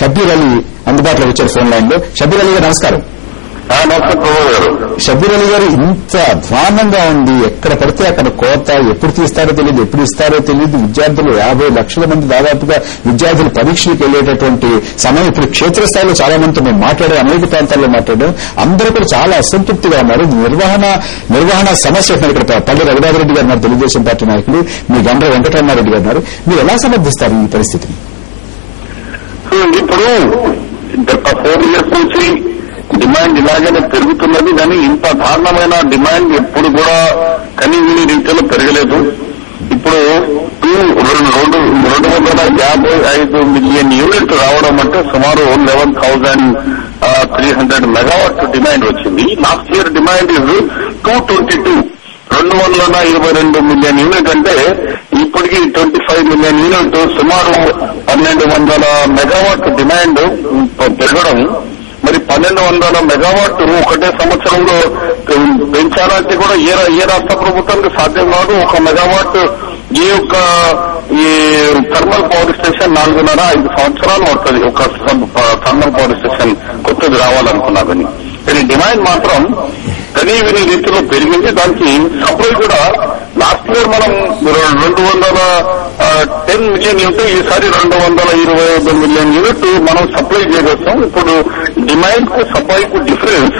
షబ్బీర్ అలీ అందుబాటులో వచ్చారు phone line లో. షబ్బీర్ అలీ గారు నమస్కారం. షబ్బీర్ అలీ గారు, ఇంత అధ్వానంగా ఉంది, ఎక్కడ పడితే అక్కడ కోత, ఎప్పుడు తీస్తారో తెలియదు, ఎప్పుడు ఇస్తారో తెలియదు. విద్యార్థులు 50 లక్షల మంది దాదాపుగా విద్యార్థులు పరీక్షలకు వెళ్లేటటువంటి సమయం. ఇప్పుడు క్షేత్రస్థాయిలో చాలా మందితో మేము మాట్లాడాం, అనేక ప్రాంతాల్లో మాట్లాడాం. అందరూ కూడా చాలా అసంతృప్తిగా ఉన్నారు. నిర్వహణ సమస్య. ఇక్కడ పల్లి రఘునాథరెడ్డి గారు ఉన్నారు, తెలుగుదేశం పార్టీ నాయకులు, మీ గండ్ర వెంకటరమారెడ్డి గారు ఉన్నారు. మీరు ఎలా సమర్థిస్తారు ఈ పరిస్థితిని? ఇప్పుడు గత 4 years నుంచి డిమాండ్ ఇలాగనే పెరుగుతున్నది, కానీ ఇంత దారుణమైన డిమాండ్ ఎప్పుడు కూడా కనీవిని రీతిలో పెరగలేదు. ఇప్పుడు 255 మిలియన్ యూనిట్ రావడం అంటే సుమారు 11,300 మెగావాట్ డిమాండ్ వచ్చింది. Last year demand is 222 million unit అంటే ఇప్పటికి 25 మిలియన్ యూనిట్, సుమారు 1200 మెగావాట్ డిమాండ్ పెరగడం. మరి 1200 మెగావాట్ ఒకటే సంవత్సరంలో పెంచాలంటే కూడా ఏ రాష్ట్ర ప్రభుత్వానికి సాధ్యం కాదు. 1 మెగావాట్ ఈ యొక్క ఈ థర్మల్ పవర్ స్టేషన్ 4.5-5 సంవత్సరాలు పడుతుంది ఒక థర్మల్ పవర్ స్టేషన్ కొత్తది రావాలనుకున్నదని. కానీ డిమాండ్ మాత్రం కనీవిని రీతిలో పెరిగింది. దానికి సప్లై కూడా లాస్ట్ ఇయర్ మనం 210 మిలియన్ యూనిట్, ఈసారి 225 మిలియన్ యూనిట్ మనం సప్లై చేయగలుగుతాం. ఇప్పుడు డిమాండ్ కు సప్లై కు డిఫరెన్స్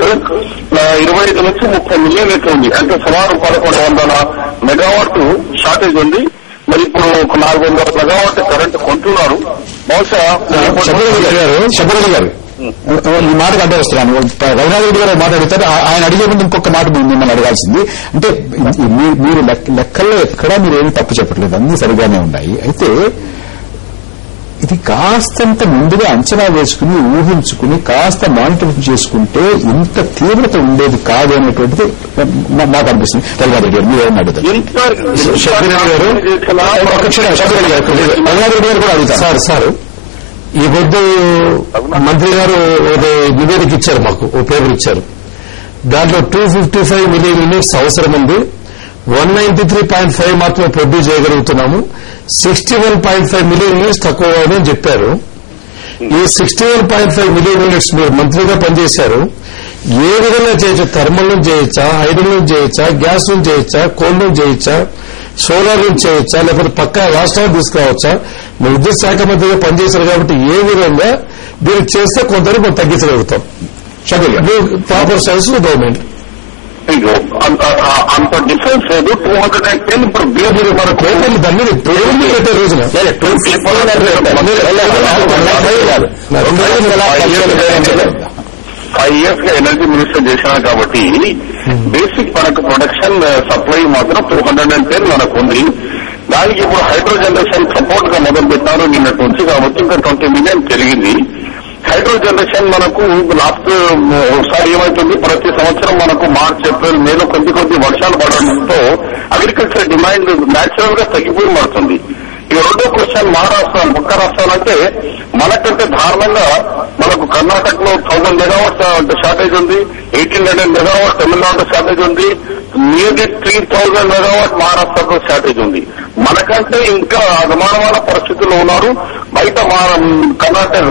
25 నుంచి 30 మిలియన్ యూనిట్ ఉంది. అంటే సుమారు 1100 మెగావాట్ షార్టేజ్ ఉంది. మరి ఇప్పుడు ఒక 400 మెగావాట్ కరెంట్ కొంటున్నారు. బహుశా శబరి గారు ఈ మాటకు అడ్డ వస్తున్నాను. రఘునాథరెడ్డి గారు మాట్లాడుతారు. ఆయన అడిగే ముందు ఇంకొక మాట మిమ్మల్ని అడగాల్సింది. అంటే మీరు లెక్కల్లో ఎక్కడా మీరు ఏమి తప్పు చెప్పట్లేదు, అన్ని సరిగానే ఉన్నాయి. అయితే ఇది కాస్తంత ముందుగా అంచనా వేసుకుని ఊహించుకుని కాస్త మానిటరింగ్ చేసుకుంటే ఇంత తీవ్రత ఉండేది కాదు అనేటువంటిది నాకు అనిపిస్తుంది. రఘునాథరెడ్డి గారు మీరు ఏమన్నా అడుగుతారు? రఘునాథరెడ్డి గారు కూడా అడుగుతారు. సార్ ఈ పొద్దు మంత్రి గారు నివేదిక ఇచ్చారు, మాకు ఓ పేపర్ ఇచ్చారు. దాంట్లో 255 మిలియన్ యూనిట్స్ అవసరం ఉంది, 193.5 మాత్రమే ప్రొడ్యూస్ చేయగలుగుతున్నాము, 61.5 మిలియన్ యూనిట్స్ తక్కువ అని చెప్పారు. ఈ 61.5 మిలియన్ యూనిట్స్ మీరు మంత్రిగా పనిచేశారు, ఏ విధంగా చేయొచ్చు? థర్మల్ నుంచి చేయొచ్చా, హైడ్రోజన్ నుంచి చేయొచ్చా, గ్యాస్ నుంచి చేయొచ్చా, కోల్ నుంచి చేయొచ్చా, సోలార్ నుంచి చేయొచ్చా, లేకపోతే పక్కా రాష్ట్రాలు తీసుకురావచ్చా? మీరు విద్యుత్ శాఖ మంత్రిగా పనిచేశారు కాబట్టి ఏ విధంగా దీనికి చేస్తే కొంతవరకు మనం తగ్గించగలుగుతాం? ప్రాపర్ సైన్స్ గవర్నమెంట్ అంత డిఫరెన్స్ లేదు. 210 ఇప్పుడు బీజేపీ మన కోపం దాన్ని పేరుని పెట్టే రోజున 5 years గా ఎనర్జీ మినిస్టర్ చేసినారు కాబట్టి బేసిక్ మనకు ప్రొడక్షన్ సప్లై మాత్రం 210 మనకు ఉంది. దానికి ఇప్పుడు హైడ్రో జనరేషన్ సపోర్ట్ గా మొదలు పెట్టారు నిన్నటి నుంచి, కాబట్టి ఇంకా 20 మిలియన్ పెరిగింది. హైడ్రో జనరేషన్ మనకు లాస్ట్ ఒకసారి ఏమైతుంది, ప్రతి సంవత్సరం మనకు మార్చ్, ఏప్రిల్, మేలో కొద్ది వర్షాలు పడడంతో అగ్రికల్చర్ డిమాండ్ న్యాచురల్ గా తగ్గిపోయి పడుతుంది. ఇక రెండో క్వశ్చన్, మహారాష్ట్ర పక్క రాష్ట్రాలంటే మనకంటే దారుణంగా మనకు కర్ణాటకలో 1000 మెగావాట్ షార్టేజ్ ఉంది, 1800 మెగావాట్ తమిళనాడు షార్టేజ్ ఉంది, నియర్లీ 3000 మెగావాట్ మహారాష్ట్రలో షార్టేజ్ ఉంది. మనకంటే ఇంకా అసమానమైన పరిస్థితుల్లో ఉన్నారు. బయట కర్ణాటక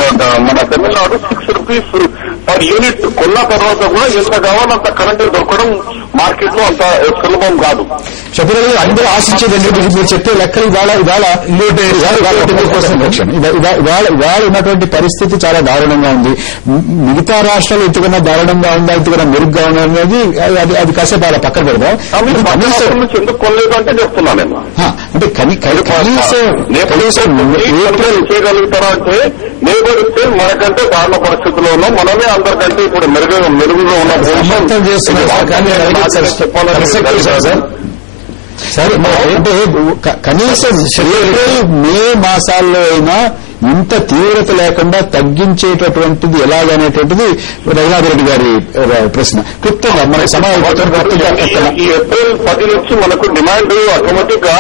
మన తమిళనాడు 6 రూపీస్ పర్ యూనిట్ కొన్న తర్వాత కూడా ఎంత కావాలో అంత కరెంటు దొరకడం మార్కెట్ లో అంత సులభం కాదు. చెప్పలేదు అందరూ ఆశించేదండి. మీరు చెప్పే లెక్కలు ఇవాళ ఉన్నటువంటి పరిస్థితి చాలా దారుణంగా ఉంది. మిగతా రాష్ట్రాలు ఇంతకన్నా దారుణంగా ఉందా, ఇంతకన్నా మెరుగ్గా ఉందా అనేది అది కాసేపు అలా పక్కన పెడదాం. ఎందుకు కొనలేదు అంటే చెప్తున్నా నేను. అంటే చేయగలుగుతారా అంటే లేబర్ ఇస్తే మనకంటే దారుణ పరిస్థితుల్లో ఉన్నాం. మనమే అందరికంటే ఇప్పుడు మెరుగుగా ఉన్న సరే. అంటే కనీసం ఏప్రిల్ మే మాసాల్లో అయినా ఇంత తీవ్రత లేకుండా తగ్గించేటటువంటిది ఎలాగనేటువంటిది రఘునాథరెడ్డి గారి ప్రశ్న. క్లుప్తంగా మన సమావేశం ఈ ఏప్రిల్ 10 నుంచి మనకు డిమాండ్ ఆటోమేటిక్ గా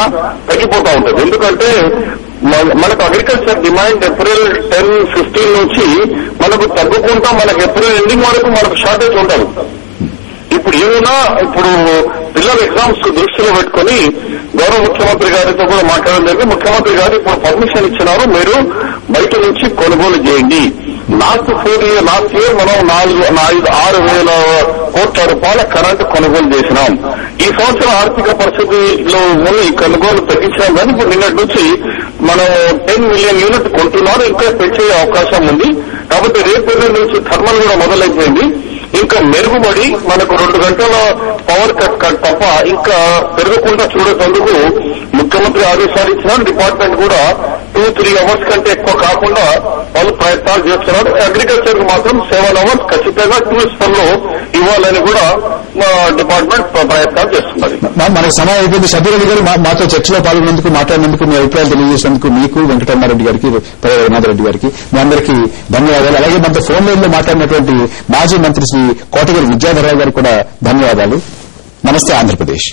తగ్గిపోతా ఉంటుంది. ఎందుకంటే మనకు అగ్రికల్చర్ డిమాండ్ ఏప్రిల్ 10-15 నుంచి మనకు తగ్గుకుంటా మనకు ఏప్రిల్ ఎండింగ్ వరకు మనకు షార్టేజ్ ఉండదు. ఇప్పుడు ఏమున్నా ఇప్పుడు పిల్లల ఎగ్జామ్స్ దృష్టిలో పెట్టుకుని గౌరవ ముఖ్యమంత్రి గారితో కూడా మాట్లాడడం జరిగింది. ముఖ్యమంత్రి గారు ఇప్పుడు పర్మిషన్ ఇచ్చినారు, మీరు బయట నుంచి కొనుగోలు చేయండి. లాస్ట్ ఇయర్ మనం 6,000 కోట్ల రూపాయల కరెంటు కొనుగోలు చేసినాం. ఈ సంవత్సరం ఆర్థిక పరిస్థితిలో ఈ కొనుగోలు తగ్గించాం, కానీ ఇప్పుడు నిన్నటి నుంచి మనం 10 మిలియన్ యూనిట్ కొంటున్నారు, ఇంకా పెంచే అవకాశం ఉంది. కాబట్టి రేపు నుంచి థర్మల్ కూడా మొదలైపోయింది. ఇంకా మెరుగుపడి మనకు 2 గంటల పవర్ కట్ తప్ప ఇంకా పెరగకుండా చూడేందుకు ముఖ్యమంత్రి ఆదేశాలు ఇచ్చినారు. డిపార్ట్మెంట్ కూడా 2-3 అవర్స్ కంటే ఎక్కువ కాకుండా వాళ్ళు ప్రయత్నాలు చేస్తున్నారు. అగ్రికల్చర్ కు మాత్రం 7 అవర్స్ ఖచ్చితంగా ట్యూస్ఫల్ లో ఇవ్వాలని కూడా మా డిపార్ట్మెంట్ ప్రయత్నాలు చేస్తున్నది. మనకు సమయం అయిపోయింది. సభ్యులు గారు మాతో చర్చలో పాల్గొనేందుకు, మాట్లాడినందుకు, మీ అభిప్రాయాలు తెలియజేసేందుకు మీకు, వెంకటరమారెడ్డి గారికి, రఘునాథ్ రెడ్డి గారికి మీ అందరికీ ధన్యవాదాలు. అలాగే మనతో ఫోన్ లైన్ లో మాట్లాడినటువంటి మాజీ మంత్రి శ్రీ కోటగిరి విద్యాధరరావు గారికి కూడా ధన్యవాదాలు. నమస్తే ఆంధ్రప్రదేశ్.